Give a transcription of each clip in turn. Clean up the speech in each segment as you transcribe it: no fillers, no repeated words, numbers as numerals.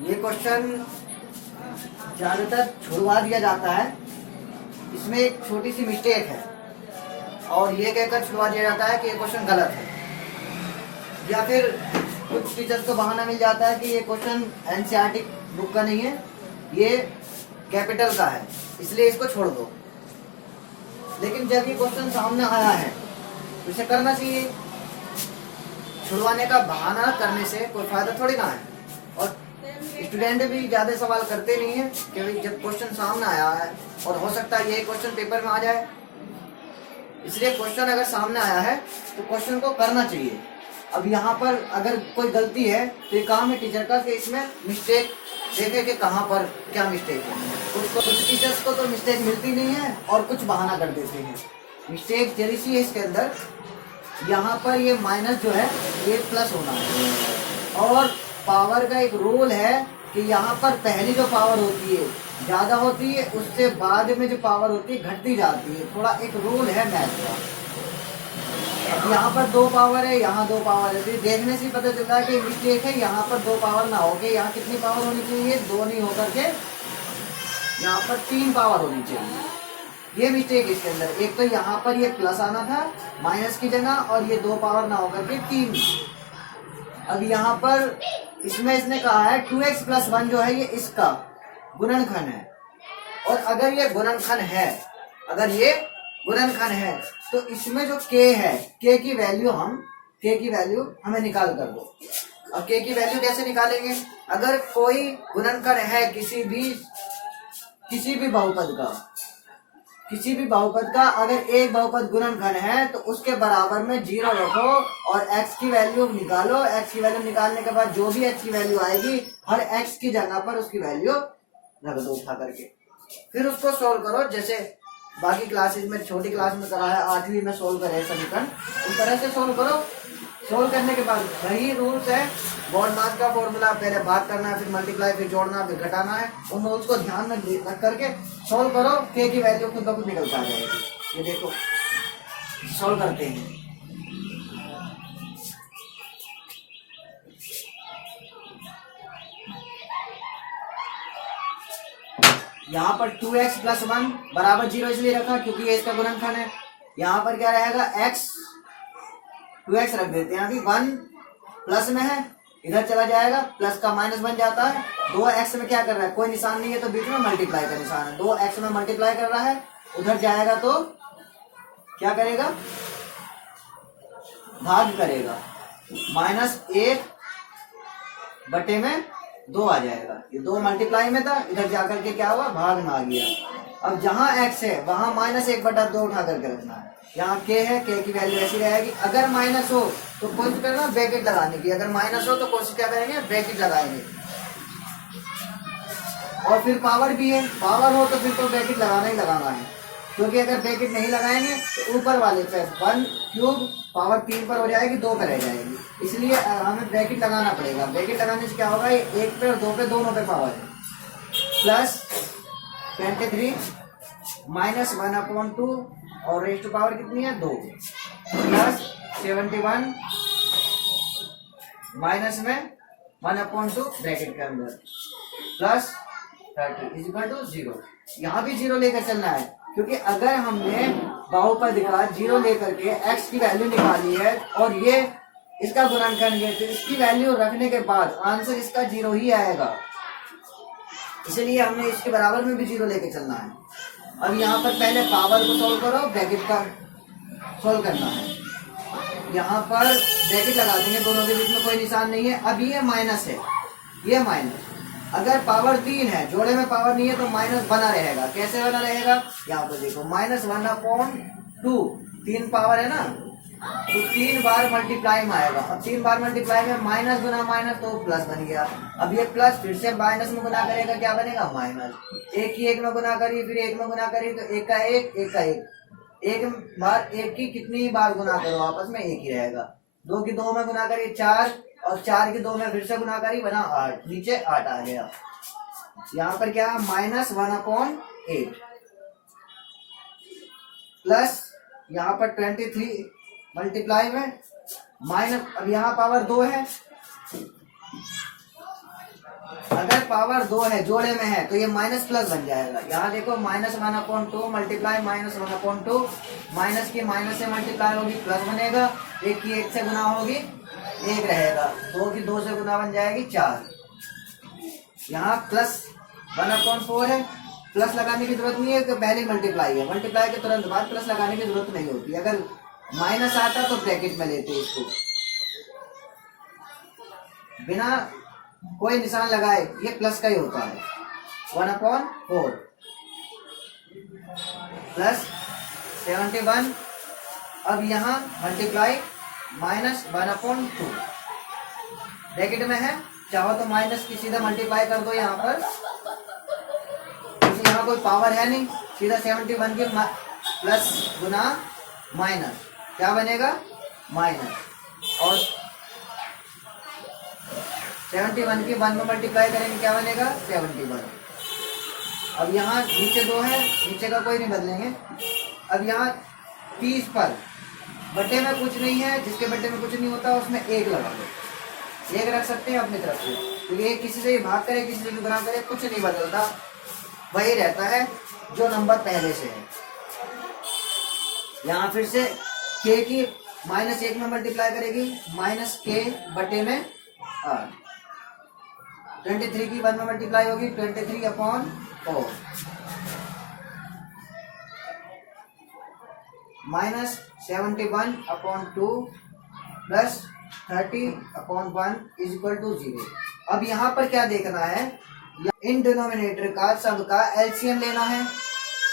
ये क्वेश्चन ज्यादातर छुड़वा दिया जाता है, इसमें एक छोटी सी मिस्टेक है और ये कहकर छुड़वा दिया जाता है कि ये क्वेश्चन गलत है, या फिर कुछ टीचर्स को बहाना मिल जाता है कि ये क्वेश्चन एनसीईआरटी बुक का नहीं है, ये कैपिटल का है, इसलिए इसको छोड़ दो। लेकिन जब ये क्वेश्चन सामने आया है तो इसे करना चाहिए। छुड़वाने का बहाना करने से कोई फायदा थोड़ी ना है, और स्टूडेंट भी ज्यादा सवाल करते नहीं है क्योंकि जब क्वेश्चन सामने आया है और हो सकता है ये क्वेश्चन पेपर में आ जाए, इसलिए क्वेश्चन अगर सामने आया है तो क्वेश्चन को करना चाहिए। अब यहाँ पर अगर कोई गलती है तो ये काम है टीचर का कि इसमें मिस्टेक देखे कि कहाँ पर क्या मिस्टेक है। कुछ टीचर्स को तो मिस्टेक मिलती नहीं है और कुछ बहाना कर देते हैं। मिस्टेक जरी सी है इसके अंदर, यहाँ पर ये माइनस जो है ये प्लस होना है, और पावर का एक रूल है कि यहाँ पर पहली जो पावर होती है ज्यादा होती है, उससे बाद में जो पावर होती है घटती जाती है। थोड़ा एक रूल है मैथ का। यहाँ पर 2 पावर है, यहाँ 2 पावर है, तो देखने से पता चलता है कि मिस्टेक है। यहाँ पर 2 पावर ना होके यहाँ कितनी पावर होनी चाहिए, 2 नहीं होकर के यहाँ पर 3 पावर होनी चाहिए। ये मिस्टेक इसके अंदर। एक तो यहाँ पर ये प्लस आना था माइनस की जगह, और ये 2 पावर ना होकर के 3। अब यहाँ पर इसमें इसने कहा है 2x + 1 जो है ये इसका गुणनखंड है, और अगर ये गुणनखंड है, अगर ये गुणनखंड है तो इसमें जो k है, k की वैल्यू हमें निकाल कर दो। अब k की वैल्यू कैसे निकालेंगे? अगर कोई गुणनखंड है किसी भी बहुपद का अगर एक बहुपद गुणनखंड है तो उसके बराबर में 0 रखो और x की वैल्यू निकालो। x की वैल्यू निकालने के बाद जो भी x की वैल्यू आएगी हर x की जगह पर उसकी वैल्यू रख दो उठा करके, फिर उसको सोल्व करो। जैसे बाकी क्लासेस में, छोटी क्लास में करा है, 8वीं में सोल्व करे समीकरण, उस तरह से सोल्व करो। सोल्व करने के बाद वही रूल्स है, बोर्ड मास का फॉर्मूला, पहले भाग करना है, फिर मल्टीप्लाई, फिर जोड़ना, फिर घटाना है। उन रूल्स को ध्यान में रख करके सोल्व करो, k की वैल्यू खुद ब खुद निकल के आ जाएगी। ये देखो सोल्व करते हैं। यहाँ पर 2x + 1 बराबर 0 इसलिए रखा क्योंकि ये इसका गुणनखंड है। यहाँ पर क्या रहेगा, x 2x रख देते हैं, अभी 1 प्लस में है, इधर चला जाएगा, प्लस का माइनस बन जाता है। 2x में क्या कर रहा है, कोई निशान नहीं है तो बीच में मल्टीप्लाई का निशान है, 2x में मल्टीप्लाई कर रहा है, उधर जाएगा तो क्या करेगा, भाग करेगा, -1/2 आ जाएगा। ये 2 मल्टीप्लाई में था, इधर जाकर के क्या हुआ, भाग में आ गया। अब जहां x है वहां -1/2 उठा करके रखना है। यहाँ k है, k की वैल्यू ऐसी रहेगी। अगर माइनस हो तो कोशिश करना ब्रैकेट लगाने की, अगर माइनस हो तो कोशिश क्या करेंगे, ब्रैकेट लगाएंगे। और फिर पावर भी है, पावर हो तो फिर तो ब्रैकेट लगाना ही लगाना है, क्योंकि अगर ब्रैकेट नहीं लगाएंगे तो ऊपर वाले पे 1³ पावर 3 पर हो जाएगी, 2 पर रह जाएगी, इसलिए हमें ब्रैकेट लगाना पड़ेगा। ब्रैकेट लगाने से क्या होगा, 1 पे और 2 पे दोनों पे पावर है, +23 -1/2 और रेज़ टू पावर कितनी है, 2, +71 माइनस में 1/2 ब्रैकेट के अंदर +30 = 0। यहाँ भी 0 लेकर चलना है, क्योंकि अगर हमने बहुपद का 0 लेकर के x की वैल्यू निकाली है और ये इसका गुणनखंड है, तो इसकी वैल्यू रखने के बाद आंसर इसका 0 ही आएगा, इसलिए हमने इसके बराबर में भी 0 लेके चलना है। अब यहाँ पर पहले पावर को सोल्व करो, ब्रैकेट का सोल्व करना है। यहाँ पर ब्रैकेट लगा देंगे, दोनों के बीच में कोई निशान नहीं है। अब ये माइनस है, ये माइनस, अगर पावर 3 है, जोड़े में पावर नहीं है तो माइनस बना रहेगा। कैसे बना रहेगा, यहाँ पर देखो, -1/2, 3 पावर है ना, तो 3 बार मल्टीप्लाई में आएगा। अब 3 बार मल्टीप्लाई में माइनस गुना माइनस तो प्लस बन गया। अब ये प्लस फिर से माइनस में गुना करेगा, क्या बनेगा, माइनस। एक ही एक में गुना करिए, फिर एक में गुना करिए, तो एक का एक, एक का एक, एक बार एक की कितनी बार गुना करो आपस में, एक ही रहेगा। 2 की 2 में गुना करिए 4, और 4 की 2 में फिर से गुना करिए, बना 8, नीचे 8 आ गया। यहाँ पर क्या, -1/8 प्लस यहाँ पर 23 मल्टीप्लाई में माइनस, अब यहाँ पावर 2 है, अगर पावर 2 है, जोड़े में है, तो ये माइनस प्लस बन जाएगा। यहाँ देखो -1/2 मल्टीप्लाई -1/2, माइनस की माइनस से मल्टीप्लाई होगी प्लस बनेगा, एक की एक से गुना होगी एक रहेगा, 2 की 2 से गुना बन जाएगी 4। यहाँ प्लस 1/4 है, प्लस लगाने की जरूरत नहीं है कि पहले मल्टीप्लाई है, मल्टीप्लाई के तुरंत बाद प्लस लगाने की जरूरत नहीं होती। अगर माइनस आता तो ब्रैकेट में लेते इसको, बिना कोई निशान लगाए, ये प्लस का ही होता है। 1/4 प्लस 71, अब यहाँ मल्टीप्लाई -1/2 ब्रैकेट में है, चाहो तो माइनस की सीधा मल्टीप्लाई कर दो यहाँ पर, क्योंकि यहाँ कोई पावर है नहीं, सीधा 71 के प्लस गुना माइनस क्या बनेगा माइनस, और 71 की 1 में मल्टीप्लाई करेंगे क्या बनेगा 71। अब यहाँ नीचे 2 है, नीचे का कोई नहीं बदलेंगे। अब यहाँ 30 पर बटे में कुछ नहीं है, जिसके बटे में कुछ नहीं होता उसमें 1 लगा दो, 1 रख सकते हैं अपनी तरफ से, क्योंकि ये किसी से भी भाग करे किसी से भी गुणा करे कुछ नहीं बदलता, वही रहता है जो नंबर पहले से है। यहाँ फिर से k की -1 में मल्टीप्लाई करेगी, -k बटे में 8, 23 की 1 में मल्टीप्लाई होगी 23/4, -71/2 प्लस 30/1 = 0। अब यहाँ पर क्या देखना है, इन डिनोमिनेटर का सबका एलसीएम लेना है।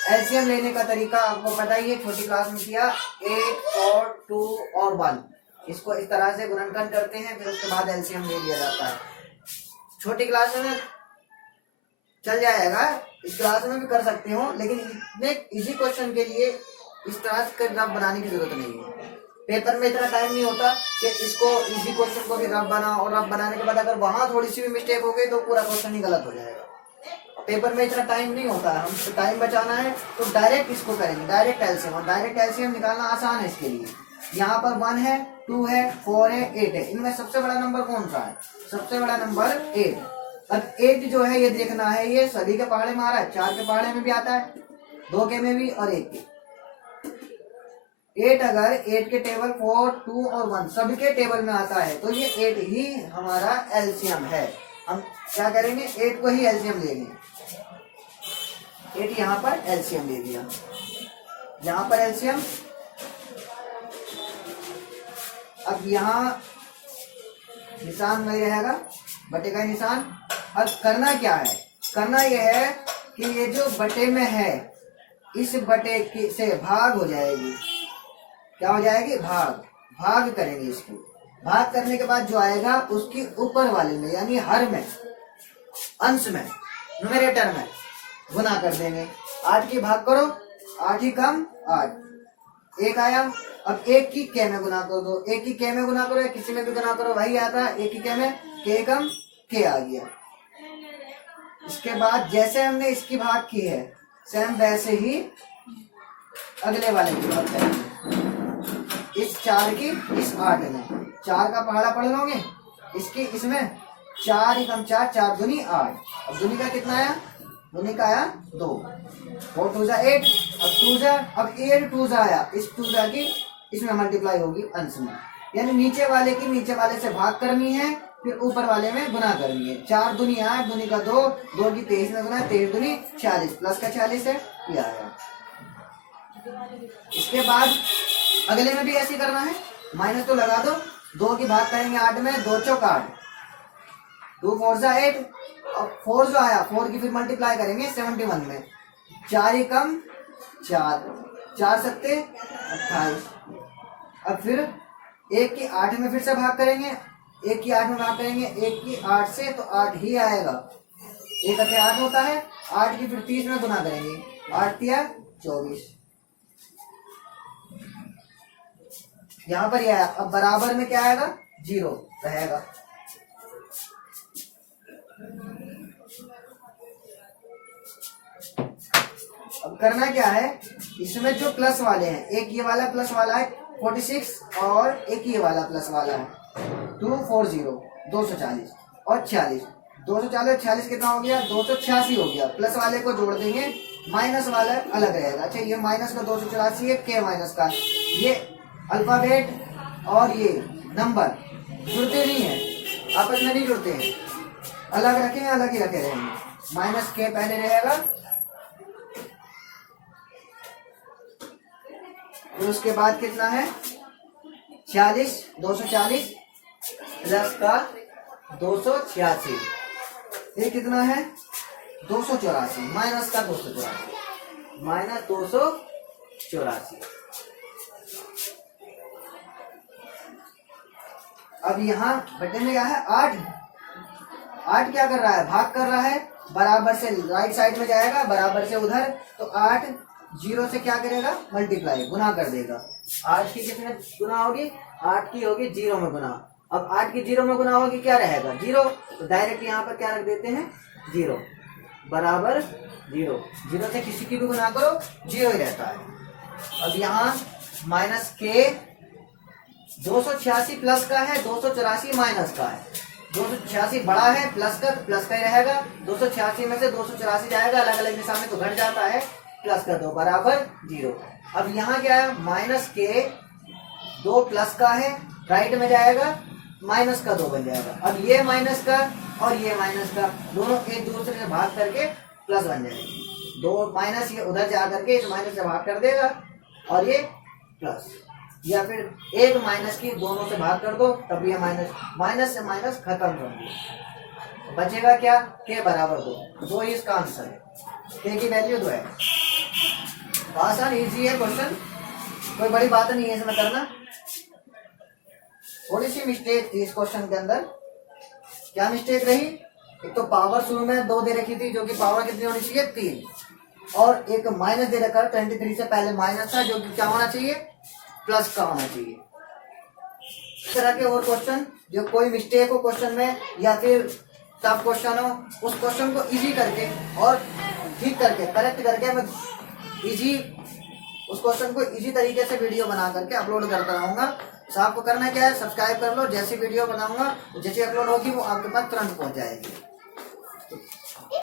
एलसीएम लेने का तरीका आपको पता ही है, छोटी क्लास में किया, 8 और 2 और 1, इसको इस तरह से गुणनखंड करते हैं, फिर उसके बाद एलसीएम ले लिया जाता है। छोटी क्लास में चल जाएगा, इस क्लास में भी कर सकते हो, लेकिन इतने इजी क्वेश्चन के लिए इस तरह से रफ बनाने की जरूरत नहीं है। पेपर में इतना टाइम नहीं होता कि इसको इजी क्वेश्चन को भी रफ बना, और रफ बनाने के बाद अगर वहां थोड़ी सी भी मिस्टेक हो गई तो पूरा क्वेश्चन ही गलत हो जाएगा। पेपर में इतना टाइम नहीं होता है, हमको टाइम बचाना है तो डायरेक्ट इसको करेंगे, डायरेक्ट एलसीएम, और डायरेक्ट एलसीएम निकालना आसान है इसके लिए। यहाँ पर 1 है, 2 है, 4 है, 8 है, इनमें सबसे बड़ा नंबर कौन सा है, सबसे बड़ा नंबर 8। अब 8 जो है ये देखना है, ये सभी के पहाड़े में आ रहा है, 4 के पहाड़े में भी आता है, 2 के में भी और 1 के। 8 अगर 8 के टेबल 4, 2 और 1 सभी के टेबल में आता है तो ये 8 ही हमारा एलसीएम है। हम क्या करेंगे, 8 को ही एलसीएम लेंगे, 8 यहाँ पर एलसीएम ले लिया, यहाँ पर एलसीएम। अब यहाँ निशान वही रहेगा, बटे का निशान। अब करना क्या है, करना यह है कि ये जो बटे में है इस बटे की से भाग हो जाएगी, क्या हो जाएगी भाग, भाग करेंगे इसको, भाग करने के बाद जो आएगा उसकी ऊपर वाले में यानी हर में, अंश में, न्यूमरेटर में गुना कर देंगे। 8 की भाग करो, 8 ही कम 8, 1 आया। अब 1 की के में गुना कर दो, 1 की के में गुना करो या किसी में भी गुना करो वही आता है, 1 की के में के कम के आ गया। इसके बाद जैसे हमने इसकी भाग की है सेम वैसे ही अगले वाले की भाग करेंगे। इस 4 की इस 8 में 4 का पहाड़ा पढ़ लोगे, इसकी इसमें 4 ही कम 4, 4 दूनी 8। अब दूनी का कितना आया, दूनी का आया 2, 4 2 8, अब 2 अब 8 2 आया, इस 2 की इसमें मल्टीप्लाई होगी अंश में, यानी नीचे वाले की नीचे वाले से भाग करनी है, फिर ऊपर वाले में गुना करनी है। 4 दूनी 8, दूनी का 2, 2 की 23 में गुना, 23 दूनी 40, प्लस का 40 है, ये आया। इसके बाद अगले में भी ऐसे करना है, माइनस तो लगा दो, 2 की भाग करेंगे 8 में, 2 चौक 8, 2 4 8, और 4 जो आया 4 की फिर मल्टीप्लाई करेंगे 71 में, 4 ही कम 4, 4 सकते 28। अब फिर 1 की 8 में फिर से भाग करेंगे, 1 की 8 में भाग करेंगे, 1 की 8 से तो 8 ही आएगा, 1 अते 8 होता है, 8 की फिर 30 में गुना करेंगे, 8 तिया 24, यहाँ पर ये आया। अब बराबर में क्या आएगा, 0 रहेगा। अब करना क्या है, इसमें जो प्लस वाले हैं, एक ये वाला प्लस वाला है 46 और एक ये वाला प्लस वाला है 240, 240 और 40, 240 46 कितना हो गया, 286 हो गया। प्लस वाले को जोड़ देंगे, माइनस वाला अलग रहेगा। अच्छा ये माइनस का 284 है, के माइनस का, ये अल्फाबेट और ये नंबर जुड़ते नहीं है, आपस में नहीं जुड़ते हैं, अलग रखे हैं, अलग ही रखे रहेंगे। माइनस के पहले रहेगा, फिर उसके बाद कितना है 46, 240 प्लस का 286, ये कितना है 284, माइनस का 284, माइनस 284। अब यहाँ बटे में क्या है 8, 8 क्या कर रहा है, भाग कर रहा है, बराबर से राइट साइड में जाएगा, बराबर से उधर, तो 8 जीरो से क्या करेगा, मल्टीप्लाई, गुना कर देगा। 8 की कितने गुना होगी, 8 की होगी 0 में गुना। अब 8 की 0 में गुना होगी, क्या रहेगा 0, तो डायरेक्ट यहाँ पर क्या रख देते हैं 0 बराबर 0, 0 से किसी की भी गुना करो 0 ही रहता है। अब यहाँ माइनस के 286 प्लस का है, 284 माइनस का है। 286 बड़ा है, प्लस का तो प्लस का ही रहेगा, 286 में से 284 जाएगा, अलग अलग दिशा में तो घट जाता है, प्लस का 2 बराबर 0। अब यहाँ क्या है माइनस के 2 प्लस का है, राइट में जाएगा, माइनस का 2 बन जाएगा। अब ये माइनस का और ये माइनस का दोनों एक दूसरे से भाग करके प्लस बन जाएंगे। 2 माइनस ये उधर जा करके इस माइनस से भाग कर देगा और ये प्लस, या फिर एक माइनस की दोनों से भाग कर दो तब ये माइनस, माइनस से माइनस खत्म कर दो, बचेगा क्या के बराबर 2 ही इसका आंसर है, के की वैल्यू 2 है। आसान इजी है क्वेश्चन, कोई बड़ी बात नहीं है इसमें करना। थोड़ी सी मिस्टेक थी इस क्वेश्चन के अंदर। क्या मिस्टेक रही, एक तो पावर शुरू में 2 दे रखी थी जो कि पावर कितनी होनी चाहिए 3, और एक माइनस दे रखा 23 से पहले माइनस था जो कि क्या होना चाहिए प्लस का होना चाहिए। इस तरह के और क्वेश्चन जो कोई मिस्टेक हो क्वेश्चन में या फिर टफ क्वेश्चन हो, उस क्वेश्चन को इजी करके और ठीक करके करेक्ट करके मैं इजी उस क्वेश्चन को इजी तरीके से वीडियो बना करके अपलोड करता रहूंगा। तो आपको करना क्या है, सब्सक्राइब कर लो, जैसी वीडियो बनाऊंगा जैसी अपलोड होगी वो आपके पास तुरंत पहुंच जाएगी।